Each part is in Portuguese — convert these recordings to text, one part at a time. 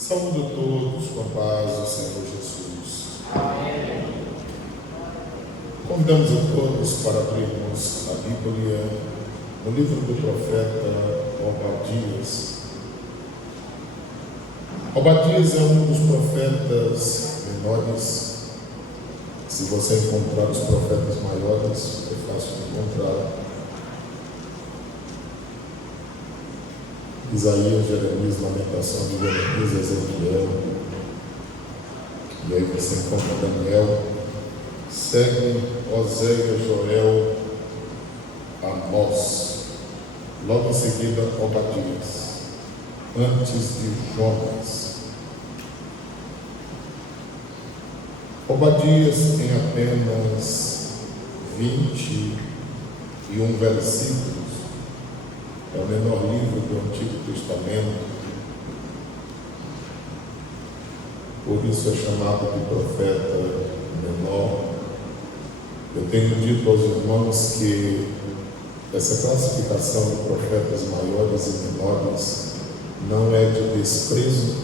Saúdo a todos com a paz do Senhor Jesus. Amém. Convidamos a todos para abrirmos a Bíblia no livro do profeta Obadias. Obadias é um dos profetas menores. Se você encontrar os profetas maiores, é fácil de encontrar. Isaías, Jeremias, Lamentação de Jeremias, Ezequiel. E aí você encontra Daniel. Segue Oséias, Joel, Amós. Logo em seguida, Obadias. Antes de Jonas. Obadias tem apenas 21 versículos. É o menor livro do Antigo Testamento. Por isso é chamado de profeta menor. Eu tenho dito aos irmãos que essa classificação de profetas maiores e menores não é de desprezo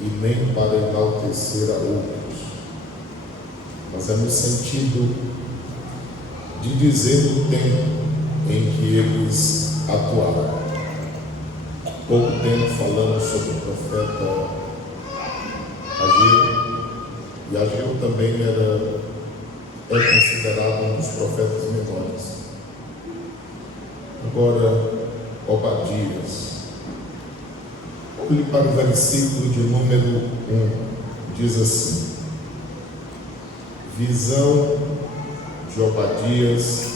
e nem para enaltecer a outros, mas é no sentido de dizer o tempo em que eles atuaram. Pouco tempo falamos sobre o profeta Ageu, e Ageu também é considerado um dos profetas menores. Agora, Obadias. Olhe para o versículo de número 1, diz assim: visão de Obadias.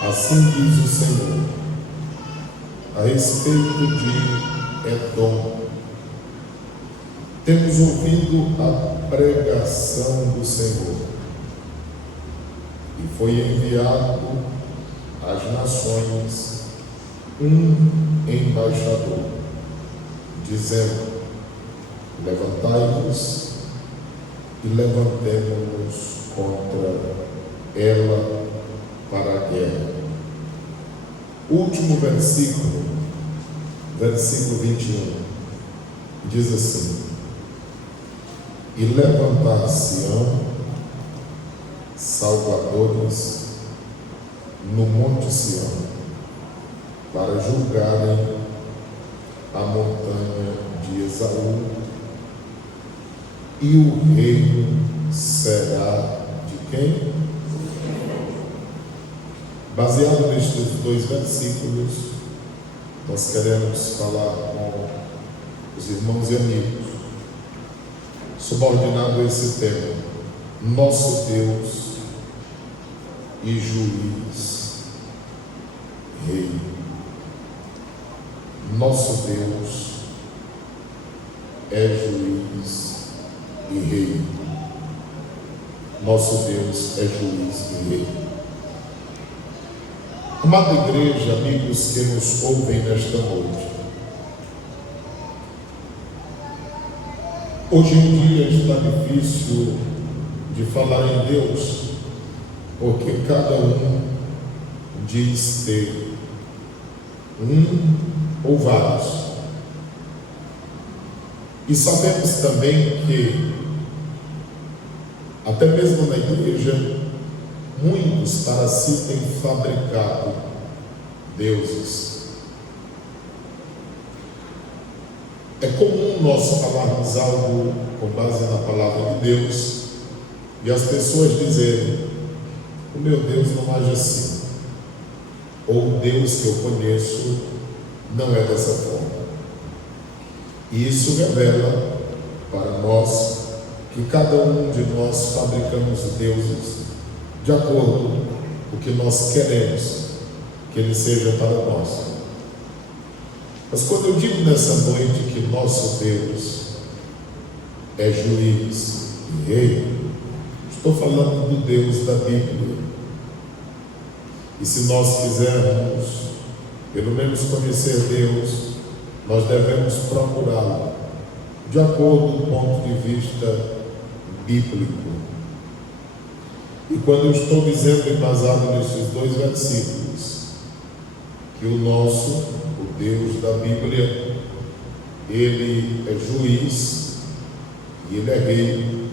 Assim diz o Senhor a respeito de Edom. Temos ouvido a pregação do Senhor, e foi enviado às nações um embaixador, dizendo: levantai-vos e levantemo-nos contra ela para a guerra. Último versículo, versículo 21, diz assim: e levantar-se-ão salvadores no monte Sião, para julgarem a montanha de Esaú, e o reino será de quem? Baseado nestes dois versículos, nós queremos falar com os irmãos e amigos, subordinado a esse tema: nosso Deus e juiz, rei. Nosso Deus é juiz e rei. Nosso Deus é juiz e rei. Amada igreja, amigos que nos ouvem nesta noite, hoje em dia está difícil de falar em Deus, porque cada um diz ter um ou vários. E sabemos também que, até mesmo na igreja, muitos para si têm fabricado deuses. É comum nós falarmos algo com base na palavra de Deus e as pessoas dizerem: o meu Deus não age assim, ou o Deus que eu conheço não é dessa forma. E isso revela para nós que cada um de nós fabricamos deuses de acordo com o que nós queremos que ele seja para nós. Mas quando eu digo nessa noite que nosso Deus é juiz e rei, estou falando do Deus da Bíblia. E se nós quisermos pelo menos conhecer Deus, nós devemos procurá-lo de acordo com o ponto de vista bíblico. E quando eu estou dizendo, embasado nesses dois versículos, que o nosso, o Deus da Bíblia, ele é juiz e ele é rei.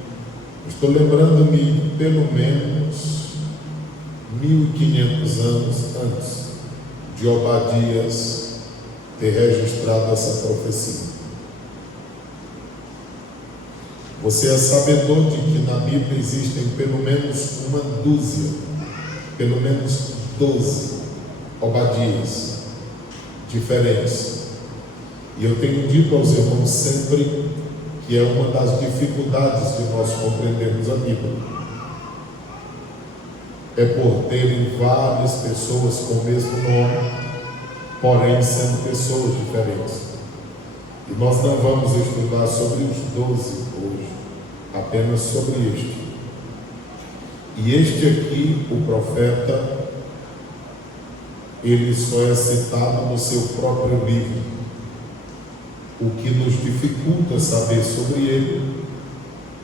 Estou lembrando-me de pelo menos 1500 anos antes de Obadias ter registrado essa profecia. Você é sabedor de que na Bíblia existem pelo menos uma dúzia, pelo menos 12 Obadias diferentes. E eu tenho dito aos irmãos sempre que é uma das dificuldades de nós compreendermos a Bíblia. É por terem várias pessoas com o mesmo nome, porém sendo pessoas diferentes. E nós não vamos estudar sobre os 12 hoje, apenas sobre este. E este aqui, o profeta, ele só é citado no seu próprio livro, o que nos dificulta saber sobre ele,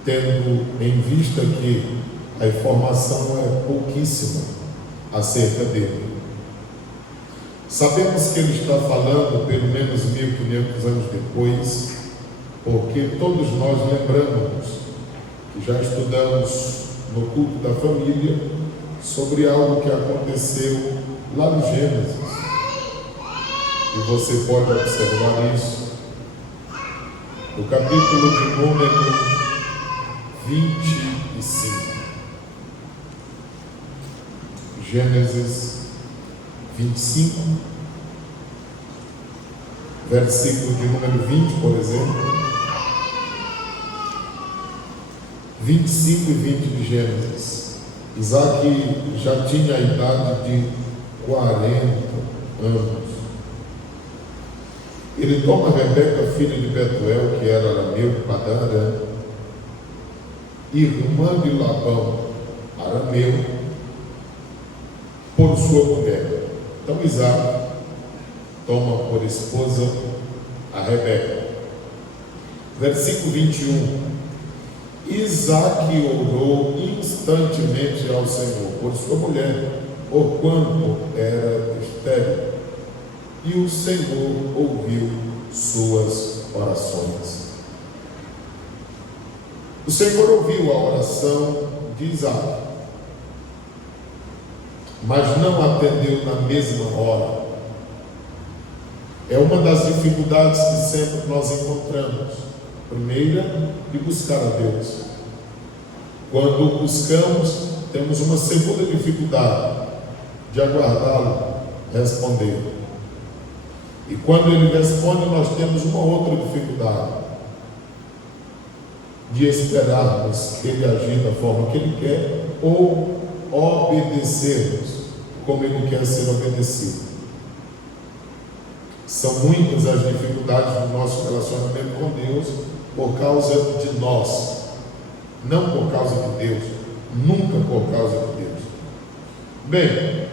tendo em vista que a informação é pouquíssima acerca dele. Sabemos que ele está falando pelo menos 1500 anos depois, porque todos nós lembramos que já estudamos no culto da família sobre algo que aconteceu lá no Gênesis. E você pode observar isso no capítulo de número 25. Gênesis 25, versículo de número 20, por exemplo. 25 e 20 de Gênesis. Isaac já tinha a idade de 40 anos. Ele toma Rebeca, filha de Betuel, que era arameu de Padã Arã, irmã de Labão, arameu, por sua mulher. Então Isaac toma por esposa a Rebeca. Versículo 21. Isaac orou instantemente ao Senhor por sua mulher, porquanto era estéril, e o Senhor ouviu suas orações. O Senhor ouviu a oração de Isaac, mas não atendeu na mesma hora. É uma das dificuldades que sempre nós encontramos. Primeira, de buscar a Deus. Quando buscamos, temos uma segunda dificuldade, de aguardá-lo responder. E quando ele responde, nós temos uma outra dificuldade, de esperarmos ele agir da forma que ele quer, ou obedecermos como ele quer ser obedecido. São muitas as dificuldades do nosso relacionamento com Deus por causa de nós, não por causa de Deus, nunca por causa de Deus. Bem,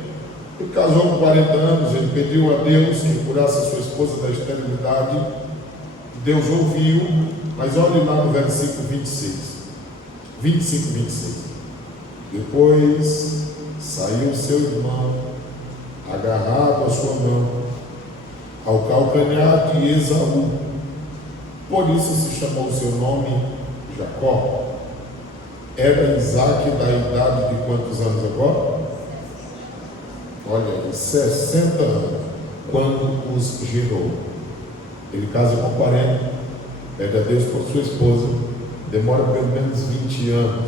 ele casou com 40 anos, ele pediu a Deus que curasse a sua esposa da esterilidade. Deus ouviu, mas olhe lá no versículo 25 e 26. Depois saiu seu irmão, agarrado à sua mão, ao calcanhar de Esaú. Por isso se chamou seu nome Jacó. Era Isaac da idade de quantos anos agora? Olha, 60 anos, quando os gerou. Ele casa com 40, pede a Deus por sua esposa, demora pelo menos 20 anos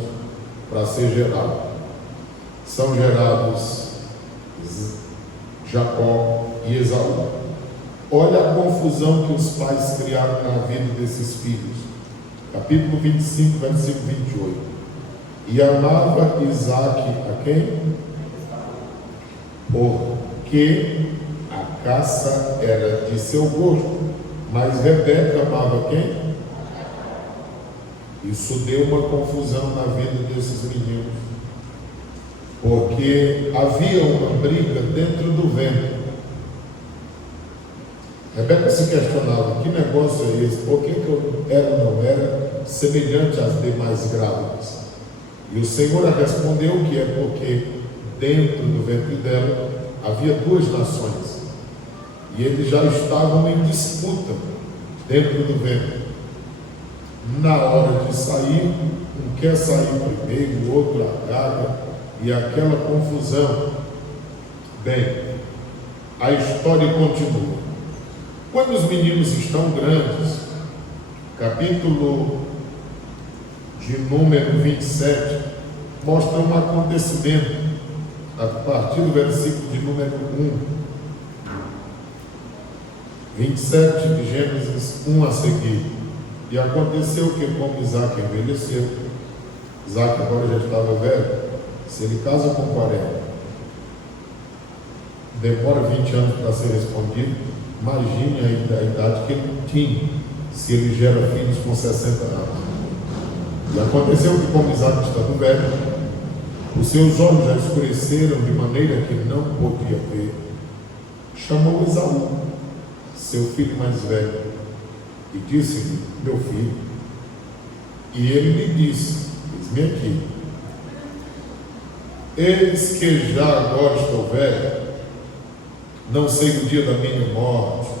para ser gerado. São gerados Jacó e Esaú. Olha a confusão que os pais criaram na vida desses filhos. Capítulo 25, versículo 28. E amava Isaac a quem? Porque a caça era de seu gosto, mas Rebeca amava quem? Isso deu uma confusão na vida desses meninos, porque havia uma briga dentro do ventre. Rebeca se questionava: que negócio é esse? Por que eu era ou não era semelhante às demais grávidas? E o Senhor respondeu que é porque dentro do ventre dela havia duas nações, e eles já estavam em disputa dentro do ventre. Na hora de sair, um quer sair primeiro, o outro agarra, e aquela confusão. Bem, a história continua. Quando os meninos estão grandes, capítulo de número 27, mostra um acontecimento, a partir do versículo de número 1. 27 de Gênesis 1 a seguir. E aconteceu que, como Isaac envelheceu, Isaac agora já estava velho, se ele casa com 40, demora 20 anos para ser respondido, imagine a idade que ele tinha, se ele gera filhos com 60 anos. E aconteceu que, como Isaac estava velho, os seus olhos já escureceram de maneira que não podia ver. Chamou Esaú, seu filho mais velho, e disse-lhe: meu filho. E ele lhe disse: eis-me aqui. Eis que já agora estou velho, não sei o dia da minha morte.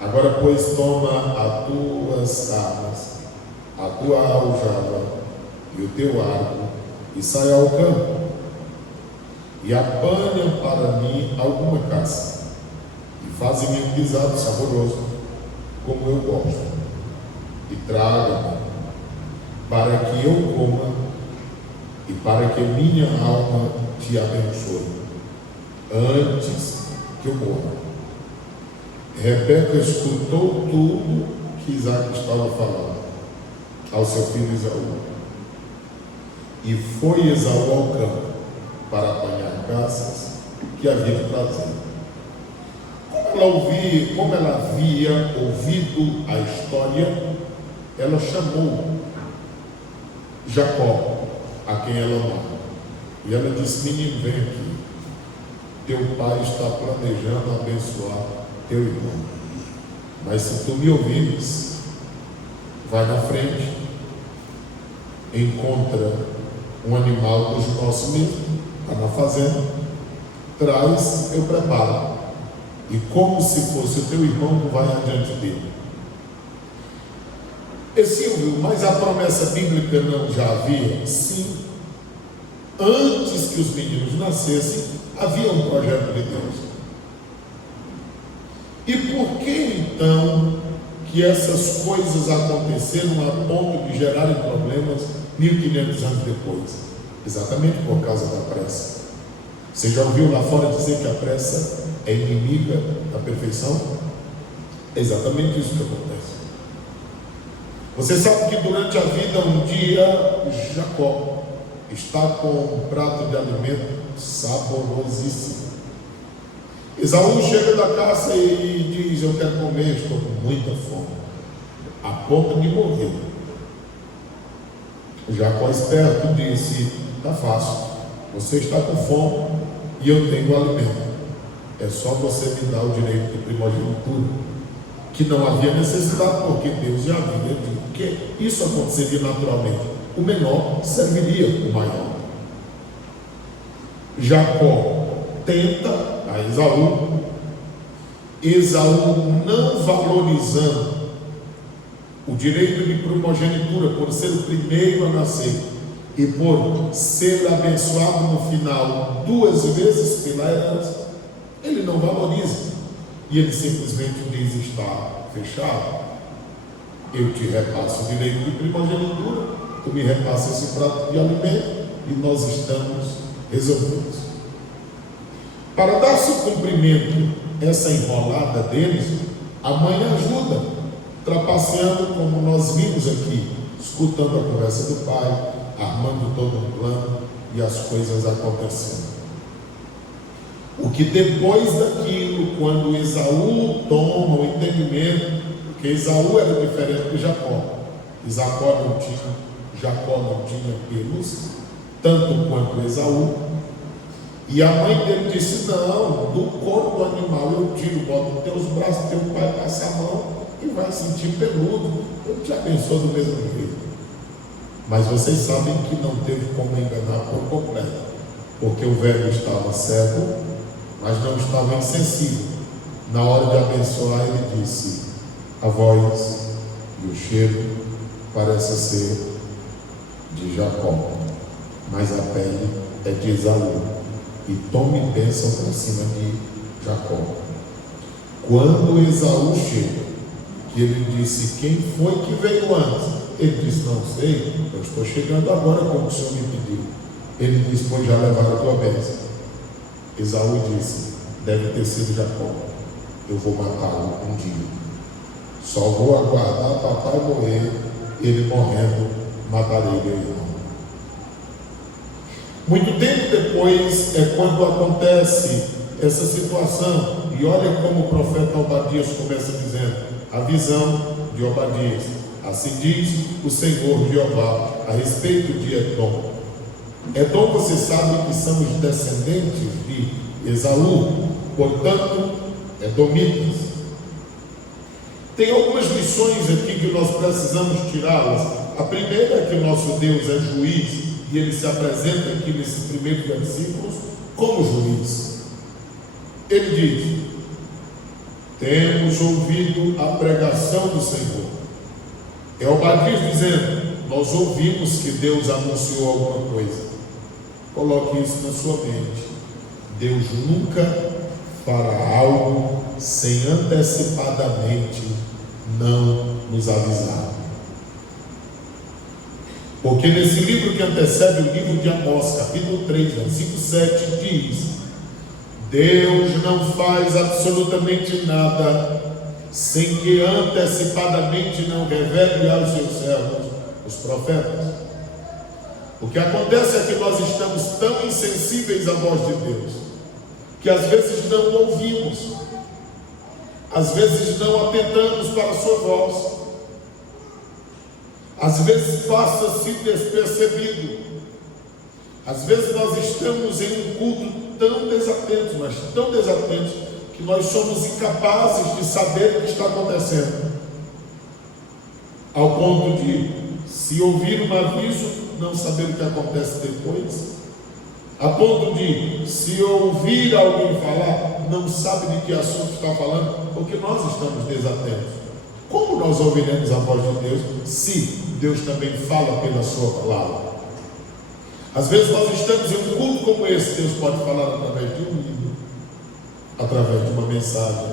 Agora, pois, toma as tuas armas, a tua aljava e o teu arco, e sai ao campo, e apanha para mim alguma caça, e faze-me um guisado saboroso, como eu gosto, e traga-me, para que eu coma, e para que minha alma te abençoe, antes que eu morra. Rebeca escutou tudo que Isaac estava falando ao seu filho Esaú, e foi Esaú ao campo para apanhar caças que havia de trazer. Como ela havia ouvido a história, ela chamou Jacó, a quem ela amava, e ela disse: menino, vem aqui, teu pai está planejando abençoar teu irmão, mas se tu me ouvires, vai na frente, encontra um animal dos nossos mesmo, está na fazenda, traz, eu preparo, e como se fosse o teu irmão, tu vai adiante dele. E Silvio, mas a promessa bíblica não já havia? Sim. Antes que os meninos nascessem, havia um projeto de Deus. E por que então que essas coisas aconteceram a ponto de gerarem problemas 1500 anos depois? Exatamente por causa da pressa. Você já ouviu lá fora dizer que a pressa é inimiga da perfeição? É exatamente isso que acontece. Você sabe que durante a vida, um dia, Jacó está com um prato de alimento saborosíssimo. Esaú chega da caça e diz: eu quero comer, estou com muita fome, a ponto de morrer. Jacó esperto disse: está fácil, você está com fome e eu tenho alimento, é só você me dar o direito de primogenitura, que não havia necessidade, porque Deus já havia dito que isso aconteceria naturalmente, o menor serviria o maior. Jacó tenta a Esaú não valorizando o direito de primogenitura por ser o primeiro a nascer e por ser abençoado no final 2 vezes pela herança, ele não valoriza, e ele simplesmente diz: está fechado, eu te repasso o direito de primogenitura, tu me repassa esse prato de alimento e nós estamos resolvidos. Para dar-se cumprimento a essa enrolada deles, a mãe ajuda, trapaceando, como nós vimos aqui, escutando a conversa do pai, armando todo um plano e as coisas acontecendo. O que depois daquilo, quando Esaú toma o entendimento, porque Esaú era diferente de Jacó, Jacó não tinha pelos, tanto quanto Esaú, e a mãe dele disse: não, do corpo do animal eu tiro, boto nos teus braços, teu pai passa a mão e vai sentir peludo, eu te abençoo do mesmo jeito. Mas vocês sabem que não teve como enganar por completo, porque o velho estava cego, mas não estava insensível. Na hora de abençoar, ele disse: A voz e o cheiro parece ser de Jacó, mas a pele é de Esaú. E tome bênção para cima de Jacó. Quando Esaú chega, que ele disse: quem foi que veio antes? Ele disse: não sei, eu estou chegando agora como o Senhor me pediu. Ele disse: pois já levaram a tua bênção. Esaú disse: deve ter sido Jacó, eu vou matá-lo um dia. Só vou aguardar papai morrer, ele morrendo, matarei meu irmão. Muito tempo depois é quando acontece essa situação, e olha como o profeta Obadias começa dizendo, a visão de Obadias: assim diz o Senhor Jeová a respeito de Edom. Edom, você sabe que são os descendentes de Esaú, portanto, edomitas. Tem algumas lições aqui que nós precisamos tirá-las. A primeira é que o nosso Deus é juiz, e ele se apresenta aqui nesses primeiros versículos como juiz. Ele diz: temos ouvido a pregação do Senhor. É Obadias dizendo: nós ouvimos que Deus anunciou alguma coisa. Coloque isso na sua mente. Deus nunca fará algo sem antecipadamente não nos avisar. Porque nesse livro que antecede o livro de Amós, capítulo 3, versículo 7, diz: Deus não faz absolutamente nada sem que antecipadamente não revele aos seus servos, os profetas. O que acontece é que nós estamos tão insensíveis à voz de Deus, que às vezes não ouvimos, às vezes não atentamos para a sua voz, às vezes passa-se despercebido, às vezes nós estamos em um culto tão desatentos, mas tão desatentos, que nós somos incapazes de saber o que está acontecendo, ao ponto de, se ouvir um aviso, não saber o que acontece depois, a ponto de, se ouvir alguém falar, não sabe de que assunto está falando, porque nós estamos desatentos. Como nós ouviremos a voz de Deus, se Deus também fala pela sua palavra? Às vezes nós estamos em um culto como esse, Deus pode falar através de um livro, através de uma mensagem,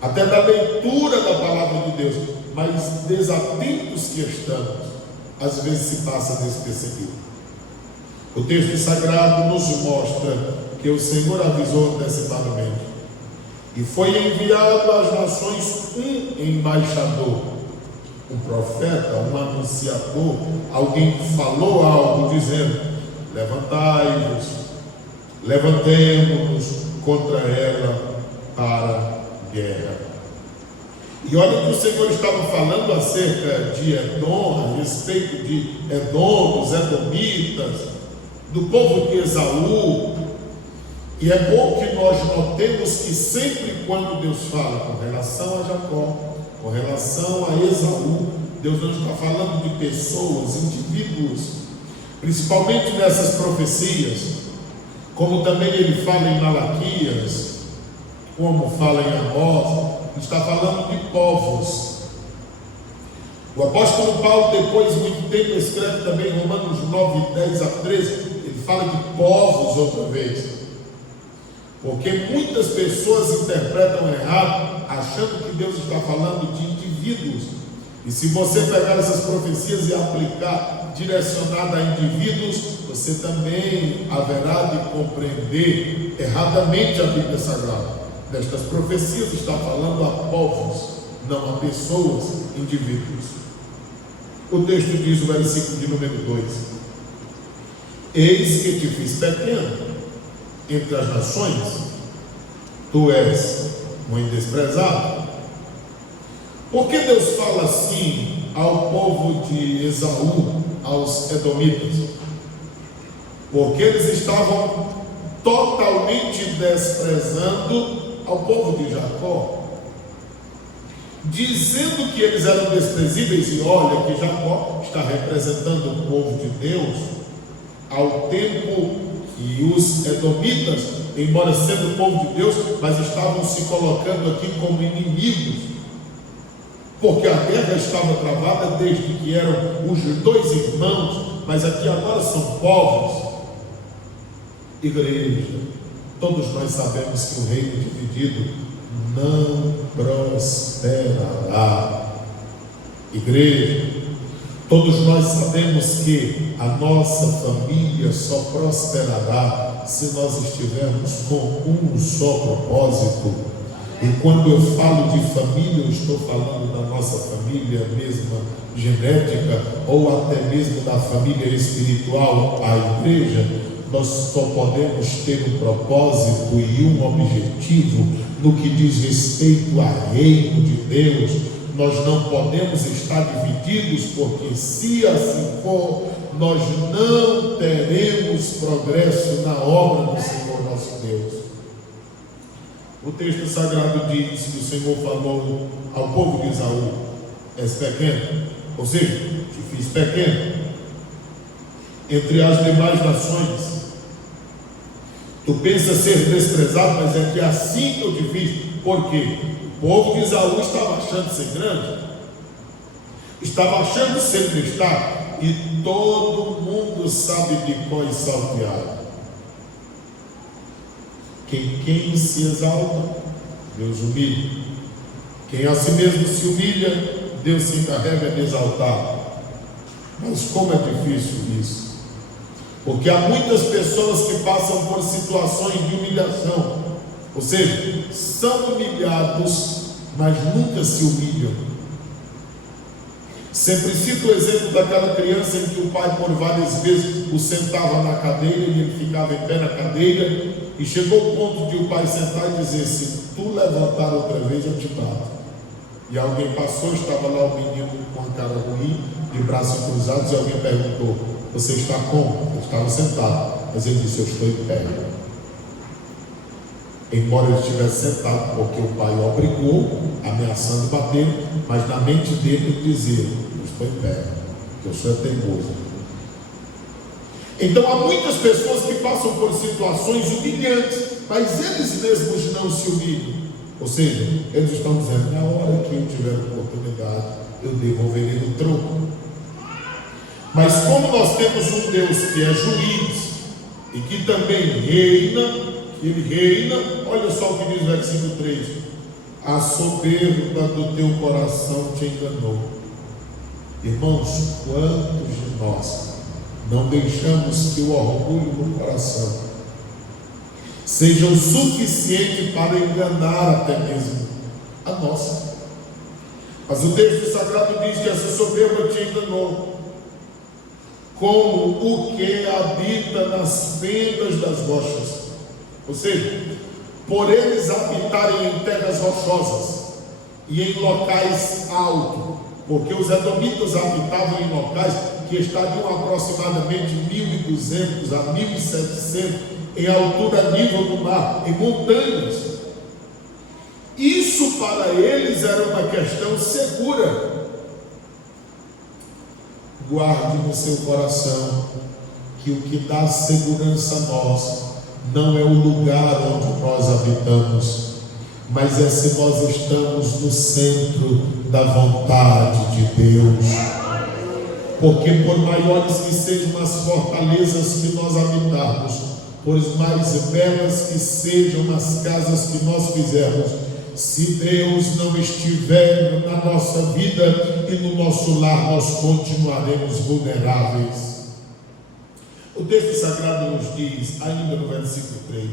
até da leitura da palavra de Deus, mas desatentos que estamos, às vezes se passa despercebido. O texto sagrado nos mostra que o Senhor avisou antecipadamente, e foi enviado às nações um embaixador, um profeta, um anunciador, alguém que falou algo dizendo: levantai-vos, levantemo-nos contra ela para guerra. E olha que o Senhor estava falando acerca de Edom, a respeito de Edom, dos edomitas, do povo de Esaú. E é bom que nós notemos que sempre quando Deus fala com relação a Jacó, com relação a Esaú, Deus não está falando de pessoas, indivíduos, principalmente nessas profecias, como também ele fala em Malaquias, como fala em Amós, está falando de povos. O apóstolo Paulo, depois de muito tempo, escreve também em Romanos 9, 10 a 13, ele fala de povos outra vez, porque muitas pessoas interpretam errado, achando que Deus está falando de indivíduos. E se você pegar essas profecias e aplicar direcionada a indivíduos, você também haverá de compreender erradamente a Bíblia Sagrada. Nestas profecias está falando a povos, não a pessoas, indivíduos. O texto diz, o versículo de número 2: eis que te fiz pequeno entre as nações, tu és muito desprezado. Por que Deus fala assim ao povo de Esaú, aos edomitas? Porque eles estavam totalmente desprezando ao povo de Jacó, dizendo que eles eram desprezíveis. E olha que Jacó está representando o povo de Deus, ao tempo que os edomitas, embora sendo o povo de Deus, mas estavam se colocando aqui como inimigos. porque a guerra estava travada desde que eram os dois irmãos, mas aqui agora são povos. Igreja, todos nós sabemos que o reino dividido não prosperará. Igreja, todos nós sabemos que a nossa família só prosperará se nós estivermos com um só propósito. E quando eu falo de família, eu estou falando da nossa família mesma genética, ou até mesmo da família espiritual, a igreja. Nós só podemos ter um propósito e um objetivo no que diz respeito ao reino de Deus. Nós não podemos estar divididos, porque se assim for, nós não teremos progresso na obra do Senhor nosso Deus. O texto sagrado diz que o Senhor falou ao povo de Esaú: és pequeno, ou seja, te fiz pequeno entre as demais nações. Tu pensas ser desprezado, mas é que assim que eu te fiz. Por quê? O povo de Esaú estava achando ser grande, estava achando ser besta, e todo mundo sabe de cor e salteado. Quem se exalta, Deus humilha. Quem a si mesmo se humilha, Deus se encarrega de exaltar. Mas como é difícil isso? Porque há muitas pessoas que passam por situações de humilhação, ou seja, são humilhados, mas nunca se humilham. Sempre cito o exemplo daquela criança em que o pai por várias vezes o sentava na cadeira e ele ficava em pé na cadeira, e chegou o ponto de o pai sentar e dizer: se tu levantar outra vez eu te bato. E alguém passou, estava lá o menino com a cara ruim, de braços cruzados, e alguém perguntou: você está como? Eu estava sentado, mas ele disse: eu estou em pé. Embora ele estivesse sentado, porque o pai o obrigou, ameaçando bater, mas na mente dele ele dizia: eu estou em pé, porque eu sou teimoso. Então há muitas pessoas que passam por situações humilhantes, mas eles mesmos não se humilham. Ou seja, eles estão dizendo: na hora que eu tiver oportunidade, eu devolverei o troco. Mas como nós temos um Deus que é juiz e que também reina, que ele reina, olha só o que diz o versículo 3: a soberba do teu coração te enganou. Irmãos, quantos de nós não deixamos que o orgulho no coração seja o suficiente para enganar até mesmo a nossa? Mas o texto sagrado diz que essa soberba te enganou, como o que habita nas fendas das rochas. Ou seja, por eles habitarem em terras rochosas e em locais altos, porque os edomitas habitavam em locais que estariam aproximadamente 1.200 a 1.700 em altura nível do mar, em montanhas. Isso para eles era uma questão segura. Guarde no seu coração que o que dá segurança a nós não é o lugar onde nós habitamos, mas é se nós estamos no centro da vontade de Deus. Porque por maiores que sejam as fortalezas que nós habitarmos, por mais belas que sejam as casas que nós fizermos, se Deus não estiver na nossa vida e no nosso lar, nós continuaremos vulneráveis. O texto sagrado nos diz, ainda no versículo 3,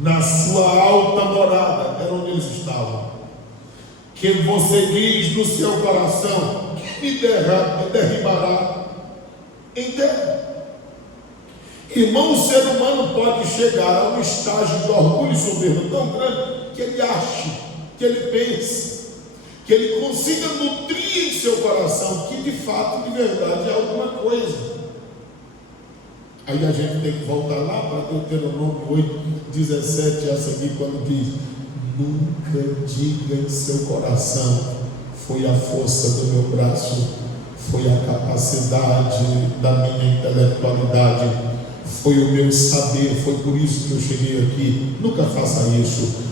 na sua alta morada, era onde eles estavam, que você diz no seu coração: que me derribará em terra. Irmão, o ser humano pode chegar a um estágio de orgulho e soberba tão grande que ele ache, que ele pense, que ele consiga nutrir em seu coração que de fato, de verdade, é alguma coisa. Aí a gente tem que voltar lá para Deuteronômio 8:17 a seguir, quando diz: nunca diga em seu coração, foi a força do meu braço, foi a capacidade da minha intelectualidade, foi o meu saber, foi por isso que eu cheguei aqui. Nunca faça isso.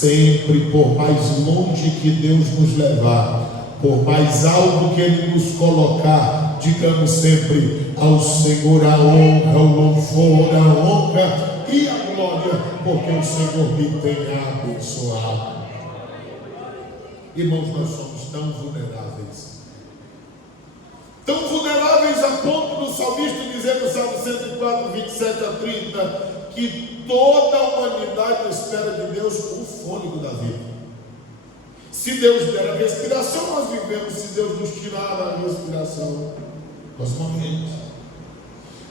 sempre, por mais longe que Deus nos levar, por mais alto que Ele nos colocar, digamos sempre: ao Senhor a honra, o louvor, a honra e a glória, porque o Senhor me tem abençoado. Irmãos, nós somos tão vulneráveis a ponto do salmista dizer no Salmo 104, 27 a 30, que toda a humanidade espera de Deus o fôlego da vida. Se Deus der a respiração, nós vivemos. Se Deus nos tirar a respiração, nós morremos.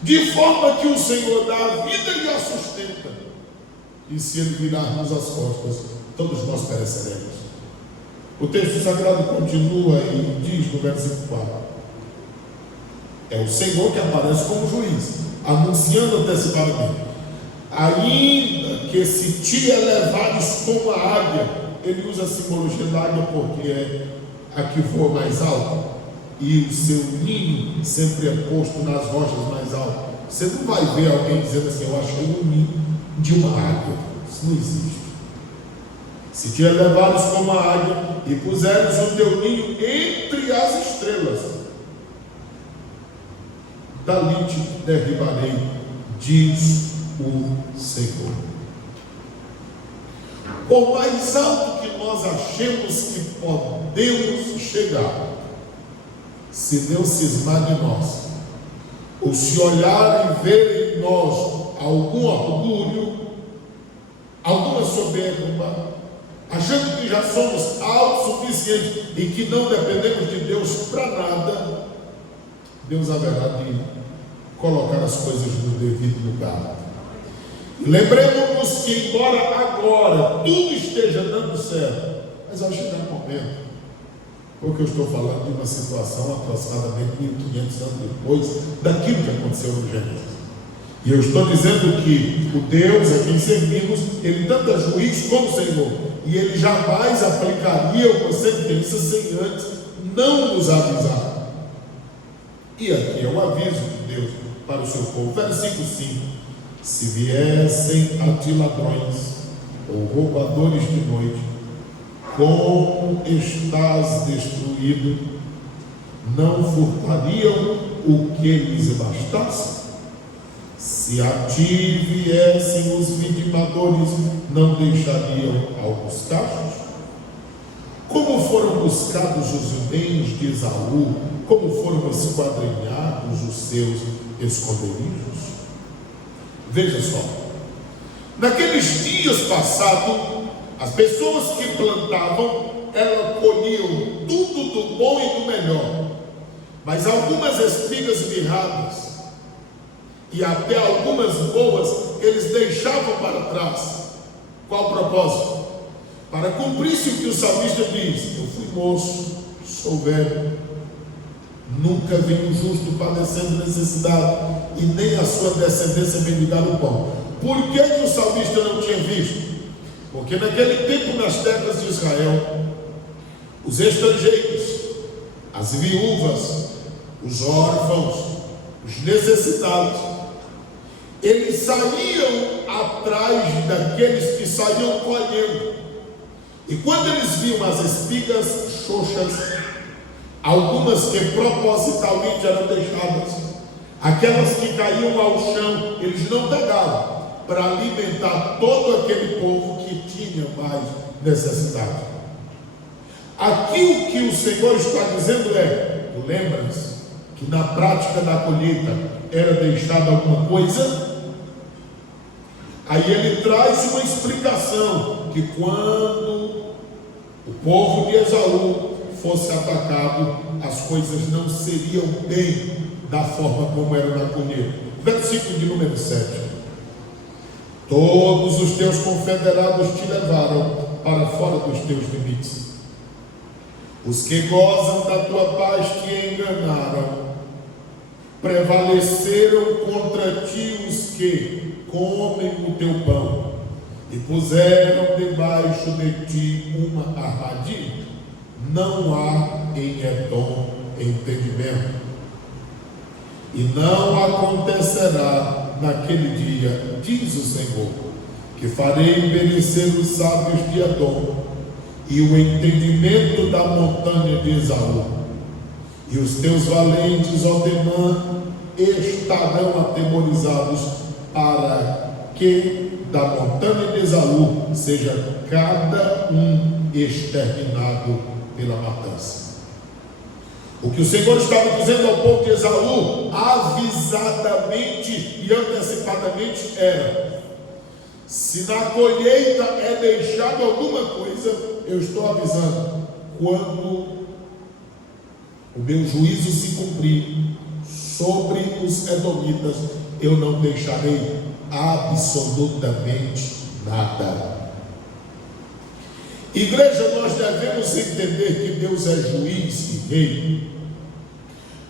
De forma que o Senhor dá a vida e a sustenta. E se Ele virar-nos as costas, todos nós pereceremos. O texto sagrado continua e diz no versículo 4: é o Senhor que aparece como juiz, anunciando antecipadamente: ainda que se te elevares como a águia. Ele usa a simbologia da águia porque é a que voa mais alto, e o seu ninho sempre é posto nas rochas mais altas. Você não vai ver alguém dizendo assim: eu achei um ninho de uma águia. Isso não existe. Se te elevares como a águia e puseres o teu ninho entre as estrelas, dali te derribarei, diz o Senhor. Por mais alto que nós achemos que podemos chegar, se Deus cismar de nós, ou se olhar e ver em nós algum orgulho, alguma soberba, achando que já somos autossuficientes e que não dependemos de Deus para nada, Deus haverá de colocar as coisas no devido lugar. E lembremos-nos que, embora agora tudo esteja dando certo, mas vai chegar um momento, porque eu estou falando de uma situação aproximadamente 1500 anos depois daquilo que aconteceu no Gênesis. E eu estou dizendo que o Deus a quem servimos, Ele tanto é juiz como Senhor, e Ele jamais aplicaria uma sentença sem antes não nos avisar. E aqui é um aviso de Deus para o seu povo. Versículo 5: se viessem a ti ladrões ou roubadores de noite, como estás destruído, não furtariam o que lhes bastasse? Se a ti viessem os vitimadores, não deixariam alguns cachos? Como foram buscados os bens de Esaú, como foram esquadrinhados os seus esconderijos? Veja só, naqueles dias passados, as pessoas que plantavam, elas colhiam tudo do bom e do melhor, mas algumas espigas mirradas e até algumas boas eles deixavam para trás. Qual o propósito? Para cumprir-se o que o salmista diz: eu fui moço, sou velho, nunca vi um justo padecendo necessidade, e nem a sua descendência mendigar o pão. Por que o salmista não tinha visto? Porque naquele tempo, nas terras de Israel, os estrangeiros, as viúvas, os órfãos, os necessitados, eles saíam atrás daqueles que saíam colhendo. E quando eles viam as espigas xoxas, algumas que propositalmente eram deixadas, aquelas que caíam ao chão, eles não pegavam, para alimentar todo aquele povo que tinha mais necessidade. Aqui o que o Senhor está dizendo é: tu lembras que na prática da colheita era deixada alguma coisa? Aí ele traz uma explicação, que quando o povo de Esaú fosse atacado, as coisas não seriam bem da forma como era na colheita. Versículo de número 7: todos os teus confederados te levaram para fora dos teus limites. Os que gozam da tua paz te enganaram. Prevaleceram contra ti os que comem o teu pão, e puseram debaixo de ti uma armadilha. Não há em Edom entendimento, e não acontecerá naquele dia, diz o Senhor, que farei perecer os sábios de Edom, e o entendimento da montanha de Esaú. E os teus valentes, ó Temã, estarão atemorizados, para que da montanha de Esaú seja cada um exterminado pela matança. O que o Senhor estava dizendo ao povo de Esaú, avisadamente e antecipadamente, era: se na colheita é deixado alguma coisa, eu estou avisando, quando o meu juízo se cumprir sobre os edomitas, eu não deixarei absolutamente nada. Igreja, nós devemos entender que Deus é juiz e rei,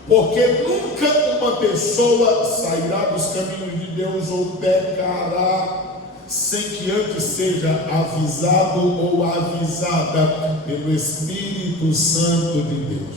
porque nunca uma pessoa sairá dos caminhos de Deus ou pecará sem que antes seja avisado ou avisada pelo Espírito Santo de Deus.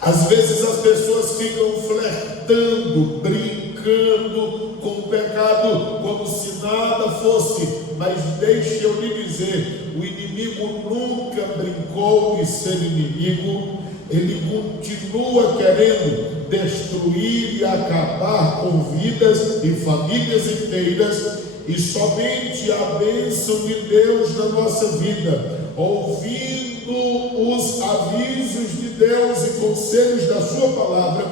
Às vezes as pessoas ficam flertando, brincando com o pecado, como se nada fosse, mas deixe eu lhe dizer, o inimigo nunca brincou de ser inimigo, ele continua querendo destruir e acabar com vidas e famílias inteiras, e somente a bênção de Deus na nossa vida, ouvindo os avisos de Deus e conselhos da sua palavra,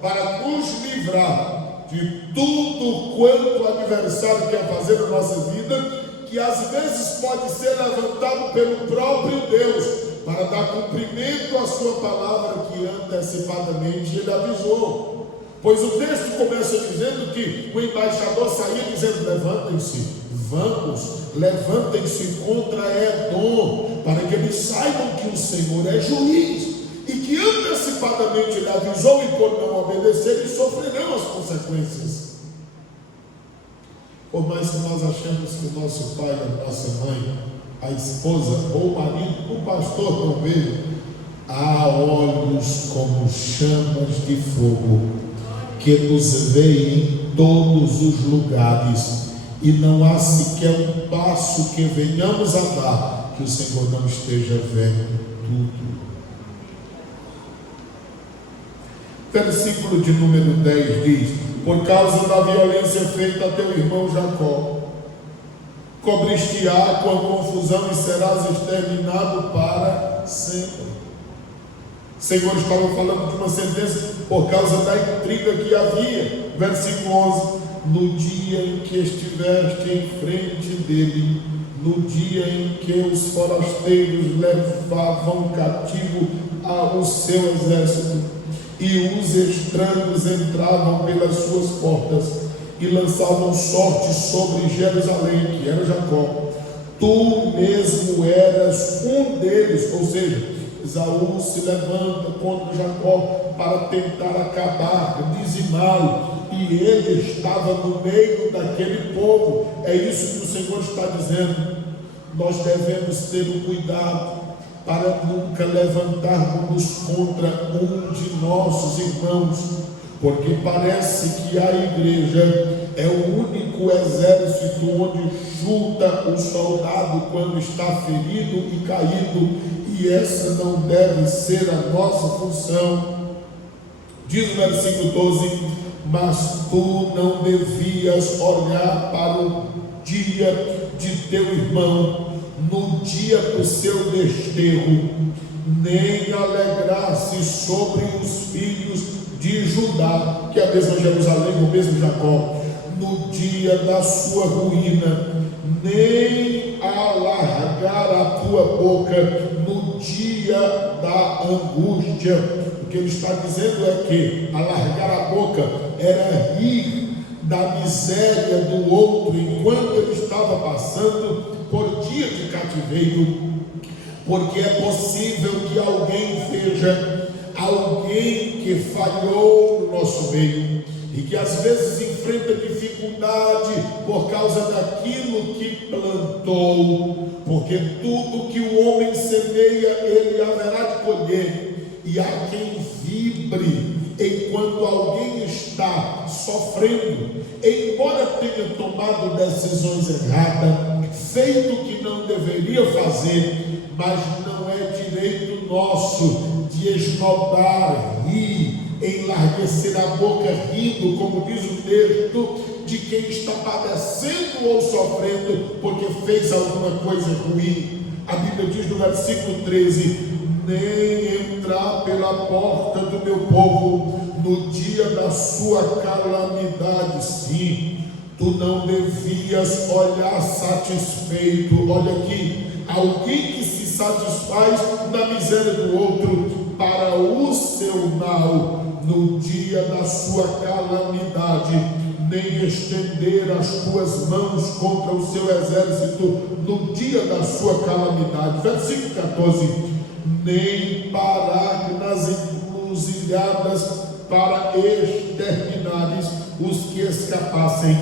para nos livrar de tudo quanto o adversário quer fazer na nossa vida, que às vezes pode ser levantado pelo próprio Deus, para dar cumprimento à sua palavra que antecipadamente ele avisou. Pois o texto começa dizendo que o embaixador saía dizendo: levantem-se, vamos, levantem-se contra Edom, para que eles saibam que o Senhor é juiz, e que antecipadamente ele avisou, e por não obedecer, eles sofrerão as consequências. Por mais que nós achemos que o nosso pai, a nossa mãe, a esposa ou o marido, o pastor não veio, há olhos como chamas de fogo que nos veem em todos os lugares, e não há sequer um passo que venhamos a dar que o Senhor não esteja vendo tudo. Versículo de número 10 diz: por causa da violência feita a teu irmão Jacó, cobriste-á com a confusão e serás exterminado para sempre. O Senhor estava falando de uma sentença por causa da intriga que havia. Versículo 11: no dia em que estiveste em frente dele, no dia em que os forasteiros levavam cativo ao seu exército, e os estranhos entravam pelas suas portas e lançavam sorte sobre Jerusalém, que era Jacó, tu mesmo eras um deles. Ou seja, Esaú se levanta contra Jacó para tentar acabar, dizimá-lo, e ele estava no meio daquele povo. É isso que o Senhor está dizendo. Nós devemos ter um cuidado para nunca levantarmos contra um de nossos irmãos, porque parece que a igreja é o único exército onde chuta o soldado quando está ferido e caído, e essa não deve ser a nossa função. Diz o versículo 12: mas tu não devias olhar para o dia de teu irmão, no dia do seu desterro, nem alegrar-se sobre os filhos de Judá, que é a mesma Jerusalém, o mesmo Jacó, no dia da sua ruína, nem alargar a tua boca no dia da angústia. O que ele está dizendo é que alargar a boca era rir da miséria do outro enquanto ele estava passando por dia de cativeiro, porque é possível que alguém veja alguém que falhou no nosso meio e que às vezes enfrenta dificuldade por causa daquilo que plantou, porque tudo que o homem semeia ele haverá de colher, e há quem vibre enquanto alguém está sofrendo, embora tenha tenha tomado decisões erradas, feito o que não deveria fazer, mas não é direito nosso de esnobar, rir, enlarguecer a boca rindo, como diz o texto, de quem está padecendo ou sofrendo porque fez alguma coisa ruim. A Bíblia diz no versículo 13: nem entrar pela porta do meu povo no dia da sua calamidade. Sim, tu não devias olhar satisfeito. Olha aqui, alguém que se satisfaz na miséria do outro para o seu mal no dia da sua calamidade, nem estender as tuas mãos contra o seu exército no dia da sua calamidade. Versículo 14: nem parar nas encruzilhadas para exterminares os que escapassem,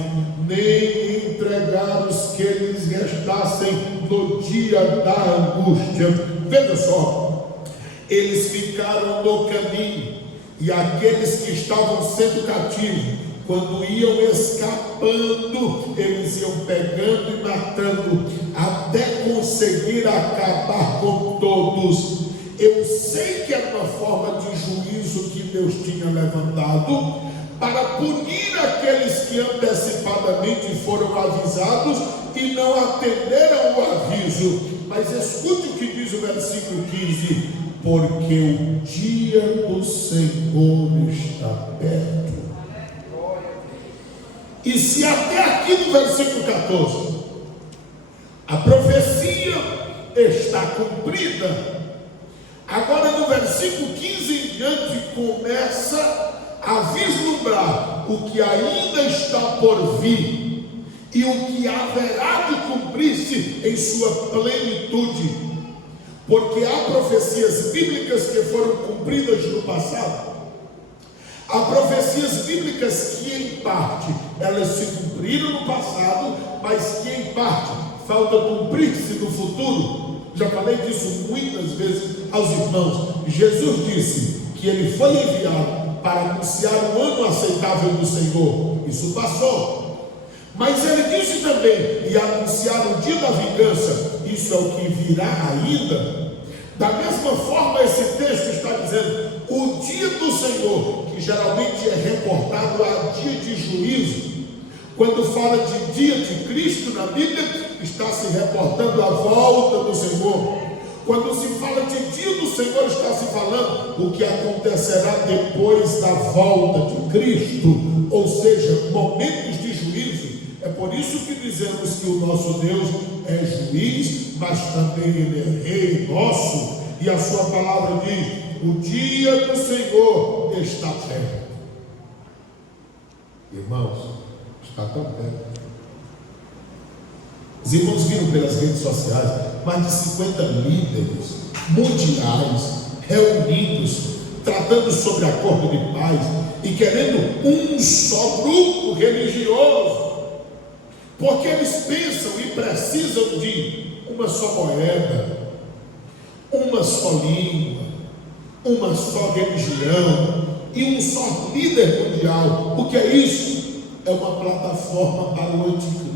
nem entregar os que lhes restassem no dia da angústia. Veja só, eles ficaram no caminho, e aqueles que estavam sendo cativos, quando iam escapando, eles iam pegando e matando, até conseguir acabar com todos. Eu sei que era uma forma de juízo que Deus tinha levantado para punir aqueles que antecipadamente foram avisados e não atenderam o aviso. Mas escute o que diz o versículo 15: porque o dia do Senhor está perto. E se até aqui no versículo 14 a profecia está cumprida, agora no versículo 15 em diante começa a vislumbrar o que ainda está por vir e o que haverá de cumprir-se em sua plenitude, porque há profecias bíblicas que foram cumpridas no passado. Há profecias bíblicas que em parte elas se cumpriram no passado, mas que em parte falta cumprir-se no futuro. Já falei disso muitas vezes aos irmãos. Jesus disse que ele foi enviado para anunciar o ano aceitável do Senhor. Isso passou. Mas ele disse também, e anunciar o dia da vingança. Isso é o que virá ainda. Da mesma forma, esse texto está dizendo o dia do Senhor, que geralmente é reportado a dia de juízo. Quando fala de dia de Cristo na Bíblia, está se reportando a volta do Senhor. Quando se fala de dia do Senhor, está se falando o que acontecerá depois da volta de Cristo, ou seja, momentos de juízo. É por isso que dizemos que o nosso Deus é juiz, mas também Ele é rei nosso, e a sua palavra diz: o dia do Senhor está perto. Irmãos, está tão perto. Os irmãos viram pelas redes sociais mais de 50 líderes mundiais reunidos, tratando sobre acordo de paz e querendo um só grupo religioso, porque eles pensam e precisam de uma só moeda, uma só língua, uma só religião e um só líder mundial. O que é isso? É uma plataforma para o anticristo.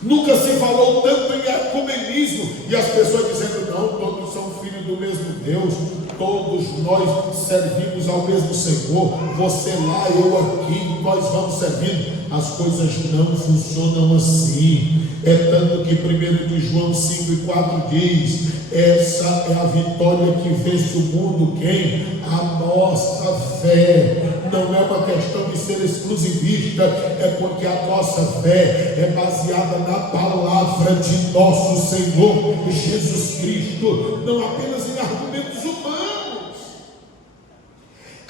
Nunca se falou tanto em ecumenismo, e as pessoas dizendo: não, todos são filhos do mesmo Deus, todos nós servimos ao mesmo Senhor, você lá, eu aqui, nós vamos servindo. As coisas não funcionam assim. É tanto que 1 de João 5:4 diz: essa é a vitória que vence o mundo. Quem? A nossa fé. Não é uma questão de ser exclusivista, é porque a nossa fé é baseada na palavra de nosso Senhor Jesus Cristo, não apenas em argumentos humanos.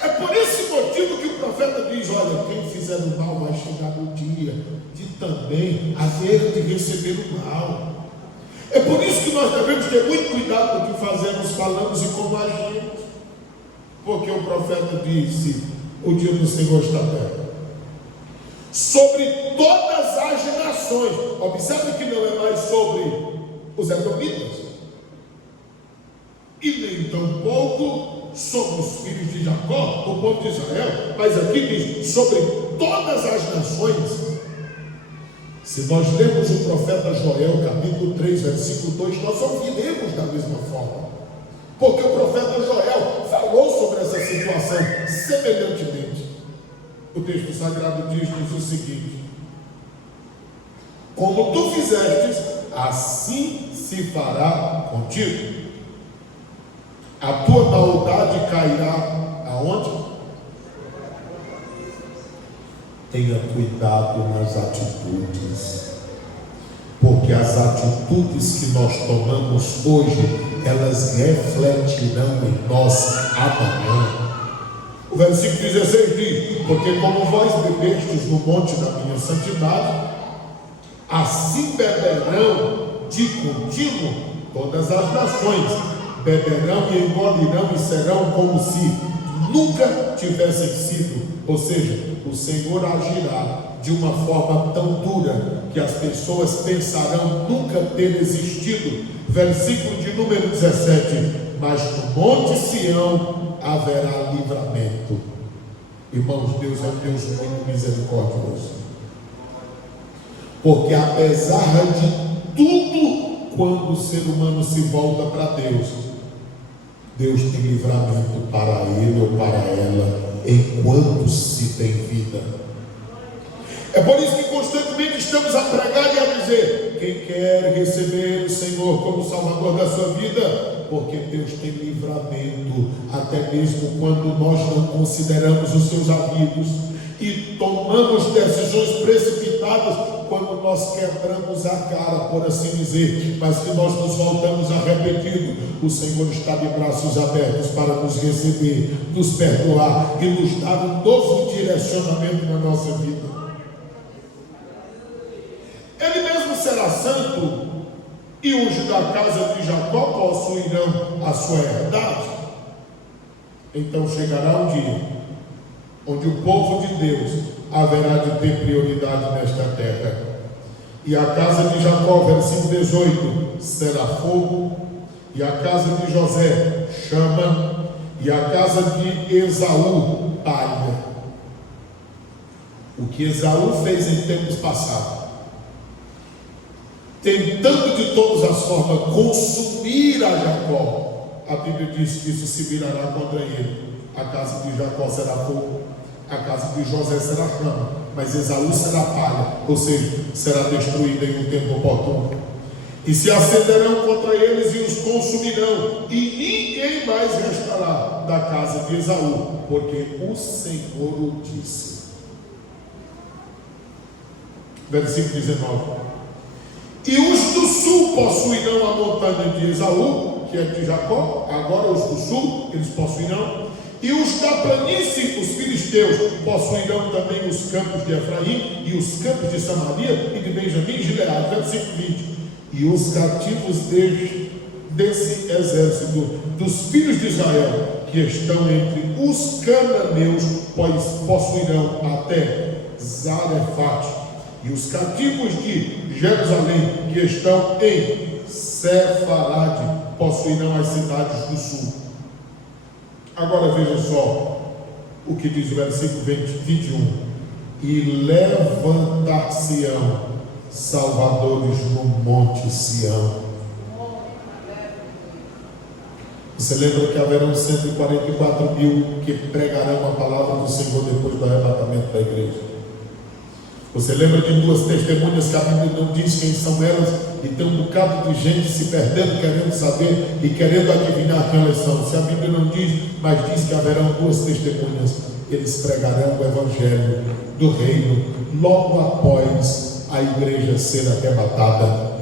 É por esse motivo que o profeta diz: olha, quem fizer o mal vai chegar no dia de também haver de receber o mal. É por isso que nós devemos ter muito cuidado com o que fazemos, falamos e como agimos, porque o profeta disse: o dia do Senhor está perto. Sobre todas as nações. Observe que não é mais sobre os edomitas, e nem tampouco sobre os filhos de Jacó, o povo de Israel, mas aqui diz sobre todas as nações. Se nós lermos o profeta Joel, capítulo 3, versículo 2, nós ouviremos da mesma forma. Porque o profeta Joel falou sobre essa situação semelhantemente. O texto sagrado diz o seguinte: como tu fizestes, assim se fará contigo. A tua maldade cairá aonde? Tenha cuidado nas atitudes, porque as atitudes que nós tomamos hoje, elas refletirão em nós amanhã. O versículo 16 diz: porque como vós bebestes no monte da minha santidade, assim beberão de contínuo todas as nações, beberão e engolirão e serão como se nunca tivessem sido. Ou seja, o Senhor agirá de uma forma tão dura que as pessoas pensarão nunca ter existido. Versículo de número 17: mas no monte Sião haverá livramento. Irmãos, Deus é um Deus muito misericordioso, porque apesar de tudo, quando o ser humano se volta para Deus, Deus tem livramento para ele ou para ela enquanto se tem vida. É por isso que constantemente estamos a pregar e a dizer: quem quer receber o Senhor como Salvador da sua vida, porque Deus tem livramento, até mesmo quando nós não consideramos os seus avisos e tomamos decisões precipitadas, quando nós quebramos a cara, por assim dizer, mas que nós nos voltamos arrependidos, o Senhor está de braços abertos para nos receber, nos perdoar e nos dar um novo direcionamento na nossa vida. Ele mesmo será santo, e os da casa de Jacó possuirão a sua herdade. Então chegará um dia onde o povo de Deus haverá de ter prioridade nesta terra. E a casa de Jacó, versículo 18, será fogo, e a casa de José chama, e a casa de Esaú palha. O que Esaú fez em tempos passados, tentando de todas as formas consumir a Jacó, a Bíblia diz que isso se virará contra ele. A casa de Jacó será fogo, a casa de José será chama, mas Esaú será palha, ou seja, será destruída em um tempo oportuno. E se acenderão contra eles e os consumirão, e ninguém mais restará da casa de Esaú, porque o Senhor o disse. Versículo 19: e os do sul possuirão a montanha de Esaú, que é de Jacó. Agora os do sul, eles possuirão. E os da planície, os filisteus, possuirão também os campos de Efraim, e os campos de Samaria, e de Benjamim e Gileade. Versículo 20: e os cativos desse exército, dos filhos de Israel, que estão entre os cananeus, pois possuirão até Zarefate. E os cativos de Jerusalém, que estão em Sefarade, possuirão as cidades do sul. Agora veja só o que diz o versículo 21: e levantar-se-ão salvadores no monte Sião. Você lembra que haverão 144 mil que pregarão a palavra do Senhor depois do arrebatamento da igreja? Você lembra de duas testemunhas que a Bíblia não diz quem são elas, e tem um bocado de gente se perdendo, querendo saber e querendo adivinhar quem elas são? Se a Bíblia não diz, mas diz que haverão duas testemunhas, eles pregarão o Evangelho do Reino logo após a igreja ser arrebatada.